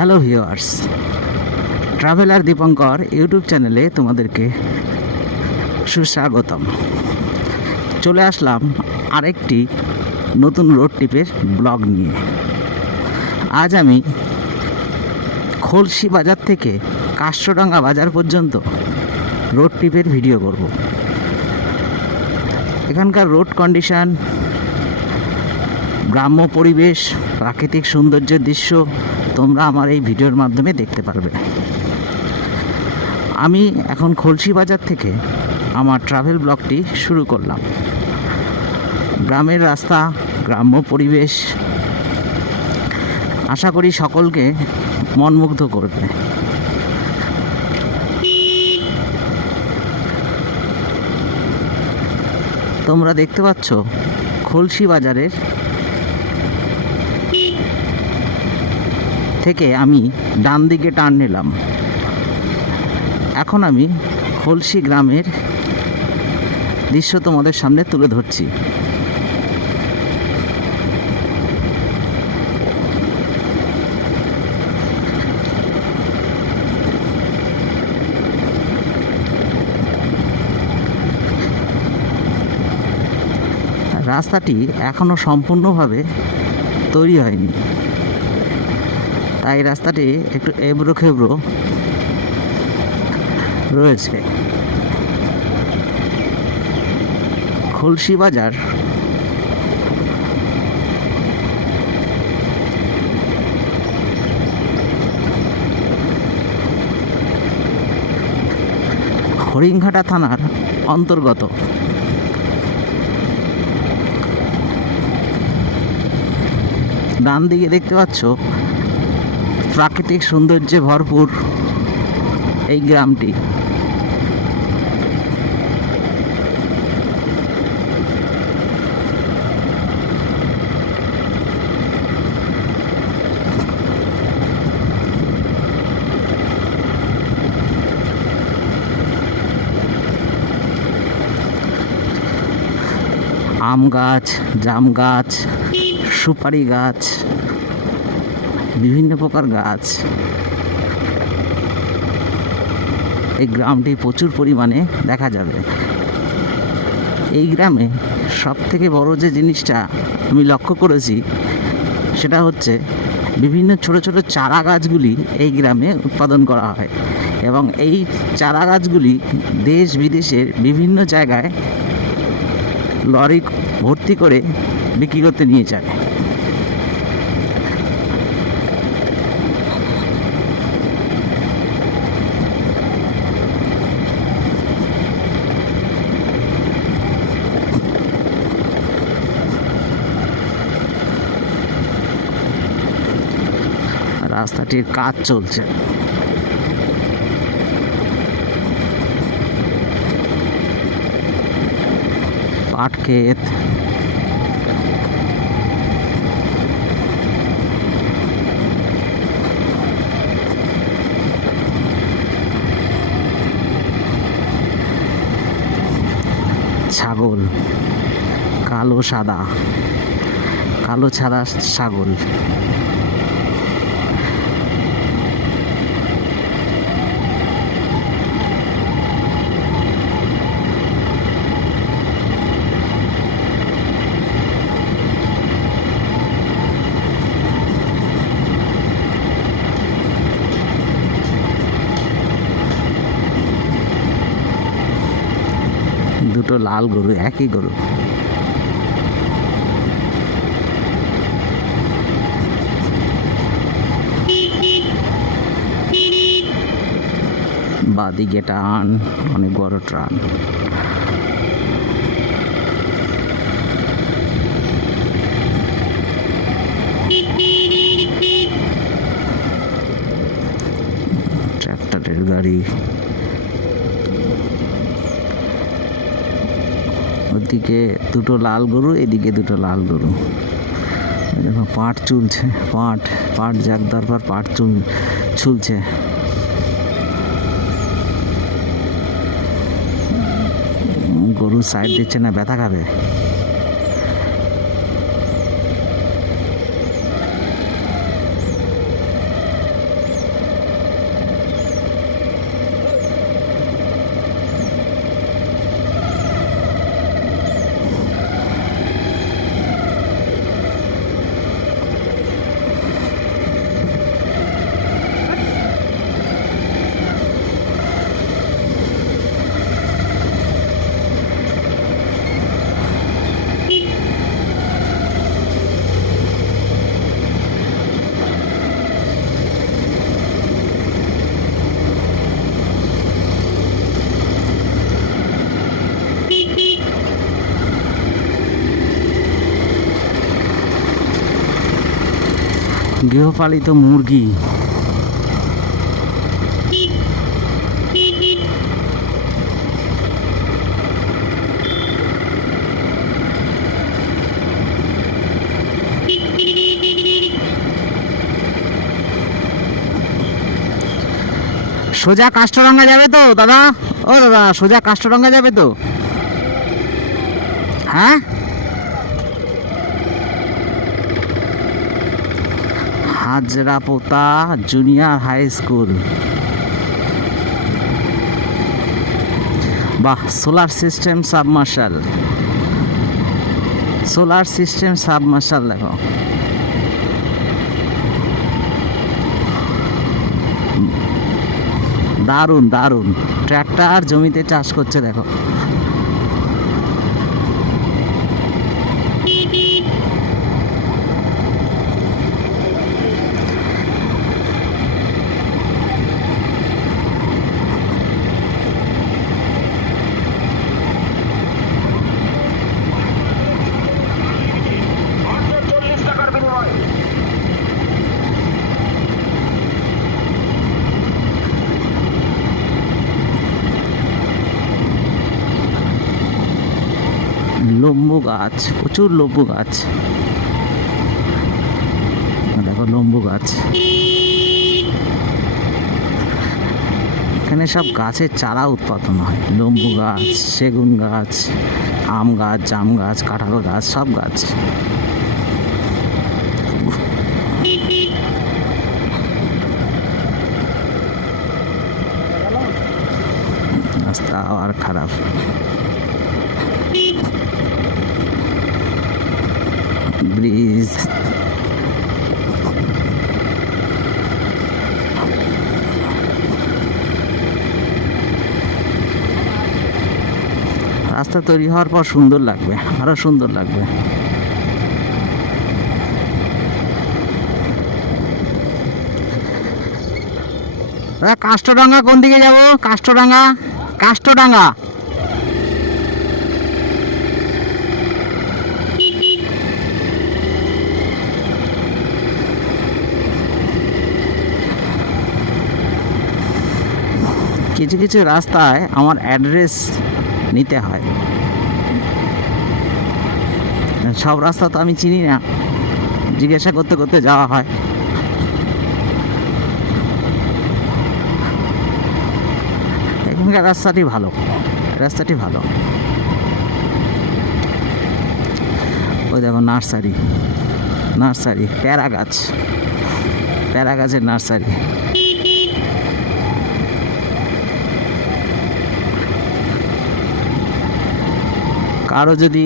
Hello viewers, traveller Dipankar YouTube চ্যানেলে তোমাদেরকে সুস্বাগতম। চলে আসলাম আরেকটি নতুন রোড ট্রিপের ব্লগ নিয়ে। আজ আমি খলসি বাজার থেকে কাশডাঙ্গা বাজার পর্যন্ত রোড ট্রিপের ভিডিও করব। এখানকার রোড কন্ডিশন, গ্রাম্য পরিবেশ, প্রাকৃতিক সৌন্দর্যের দৃশ্য তোমরা আমার এই ভিডিওর মাধ্যমে দেখতে পারবে। আমি এখন খলসি বাজার থেকে আমার ট্রাভেল ব্লগটি শুরু করলাম। গ্রামের রাস্তা, গ্রাম্য পরিবেশ আশা করি সকলকে মনমুগ্ধ করবে। তোমরা দেখতে পাচ্ছ খলসি বাজারের থেকে আমি ডান দিকে টার্ন নিলাম। এখন আমি খলসি গ্রামের দৃশ্য তোমাদের সামনে তুলে ধরছি। রাস্তাটি এখনো সম্পূর্ণভাবে তৈরি হয়নি, তাই রাস্তাটি একটু এবড়ো খেবড়ো রয়েছে। খলসি বাজার হরিণঘাটা থানার অন্তর্গত। ডান দিকে দেখতে পাচ্ছ প্রাকৃতিক সৌন্দর্যে ভরপুর এই গ্রামটি। আম গাছ, জাম গাছ, সুপারি গাছ, বিভিন্ন প্রকার গাছ এই গ্রামটি প্রচুর পরিমাণে দেখা যাবে। এই গ্রামে সবথেকে বড় যে জিনিসটা আমি লক্ষ্য করেছি সেটা হচ্ছে বিভিন্ন ছোট ছোট চারা গাছগুলি এই গ্রামে উৎপাদন করা হয় এবং এই চারা গাছগুলি দেশ বিদেশের বিভিন্ন জায়গায় লরি ভর্তি করে বিক্রি করতে নিয়ে যায়। রাস্তাটির কাজ চলছে। পাট ক্ষেত, ছাগল, কালো সাদা ছাগল। দুটো লাল গরু, একই গরু। বাদিকে টান, অনেক বড় ট্রান। ট্রাক্টরের গাড়ি, ওদিকে দুটো লাল গরু, এদিকে দুটো লাল গরু। দেখো পাট চুলছে, পাট জাগদার পর পাট ছুলছে। গরু সাইড দিচ্ছে না, ব্যথা খাবে। গৃহপালিত মুরগি। সোজা কাস্টরাঙ্গা যাবে তো দাদা? ও দাদা, সোজা কাস্টরাঙ্গা যাবে তো? হ্যাঁ, হাজরাপোতা জুনিয়র হাই স্কুল। বাহ, solar system submersible, solar system submersible দেখো। দারুণ দারুণ, ট্র্যাক্টর জমিতে চাষ করছে দেখো। লম্বু গাছ, প্রচুর লম্বু গাছ দেখো, লম্বু গাছ। এখানে সব গাছের চারা উৎপাদন হয়, লম্বু গাছ, সেগুন গাছ, আম গাছ, জাম গাছ, কাঁঠাল গাছ, সব গাছ। রাস্তা আর খারাপ, ব্রিজ। রাস্তা তৈরি হওয়ার পর সুন্দর লাগবে, আরো সুন্দর লাগবে। কাষ্টডাঙ্গা কোন দিকে যাব? কাষ্টডাঙ্গা, কাষ্টডাঙ্গা। কিছু কিছু রাস্তায় আমার অ্যাড্রেস নিতে হয়, সব রাস্তা তো আমি চিনি না, জিজ্ঞাসা করতে করতে যাওয়া হয়। এখানকার রাস্তাটি ভালো, রাস্তাটি ভালো। ওই দেখো নার্সারি, নার্সারি, প্যারা গাছ, প্যারা গাছের নার্সারি। কারো যদি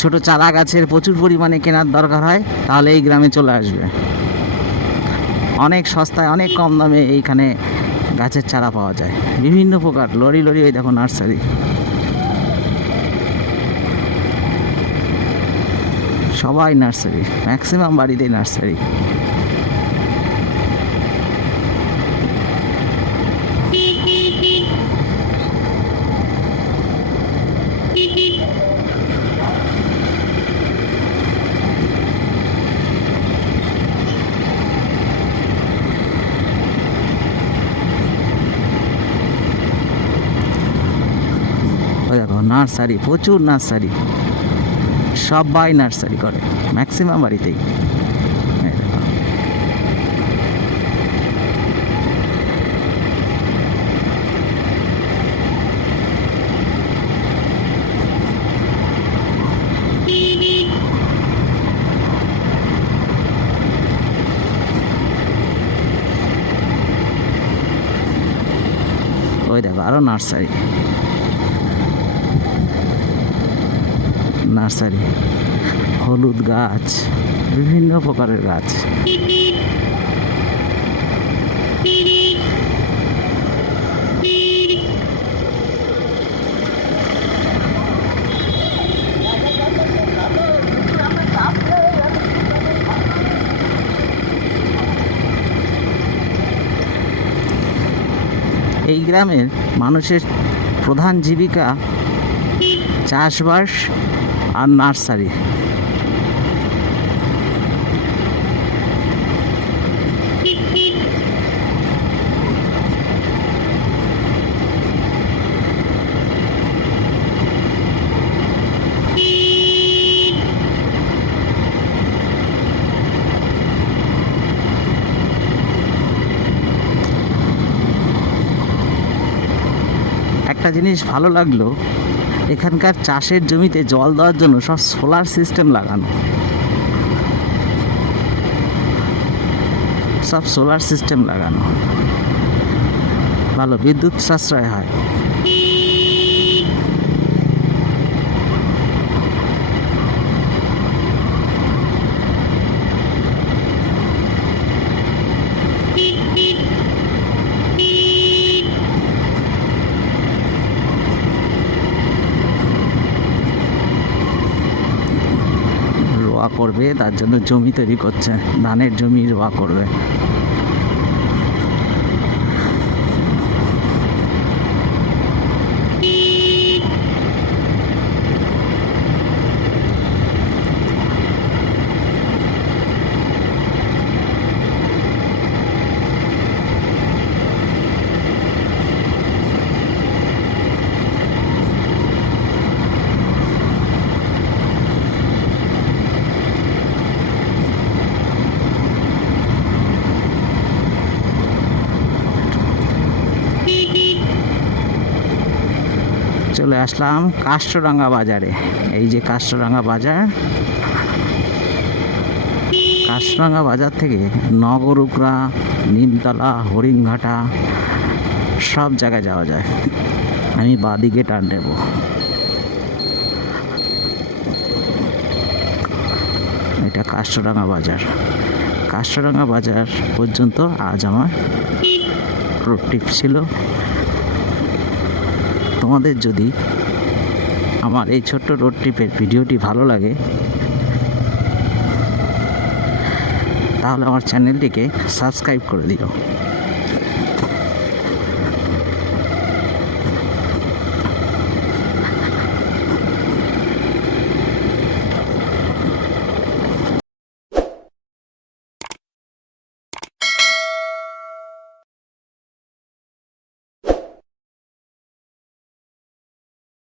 ছোট চারা গাছের প্রচুর পরিমাণে কেনার দরকার হয় তাহলে এই গ্রামে চলে আসবে, অনেক সস্তায় অনেক কম দামে এইখানে গাছের চারা পাওয়া যায়, বিভিন্ন প্রকার, লরি লরি। ওই দেখো নার্সারি, সবাই নার্সারি, ম্যাক্সিমাম বাড়িতেই নার্সারি। দেখো নার্সারি, প্রচুর নার্সারি, সবাই নার্সারি করে ম্যাক্সিমাম বাড়িতেই। ওই দেখো আরো নার্সারি, নার্সারি, হলুদ গাছ, বিভিন্ন প্রকারের গাছ। এই গ্রামের মানুষের প্রধান জীবিকা চাষবাস আর নার্সারি। জিনিস ভালো লাগলো, এখানকার চাষের জমিতে জল দেওয়ার জন্য সব সোলার সিস্টেম লাগানো, সব সোলার সিস্টেম লাগানো, ভালো বিদ্যুৎ সাশ্রয় হয়। রোয়া করবে, তার জন্য জমি তৈরি করছে, ধানের জমি রোয়া করবে। চলে আসলাম কাষ্টরাঙ্গা বাজারে। এই যে কাষ্টরাঙ্গা বাজার, কাষ্টরাঙ্গা বাজার থেকে নগরুকরা, নিমতলা, হরিণঘাটা সব জায়গায় যাওয়া যায়। আমি বাঁদিকে টার্ন নেব। এটা কাষ্টরাঙ্গা বাজার। কাষ্টরাঙ্গা বাজার পর্যন্ত আজ আমার রোড ট্রিপ ছিল। তোমাদের যদি আমার এই ছোট্ট রোড ট্রিপের ভিডিওটি ভালো লাগে তাহলে আমার চ্যানেলটিকে সাবস্ক্রাইব করে দিও।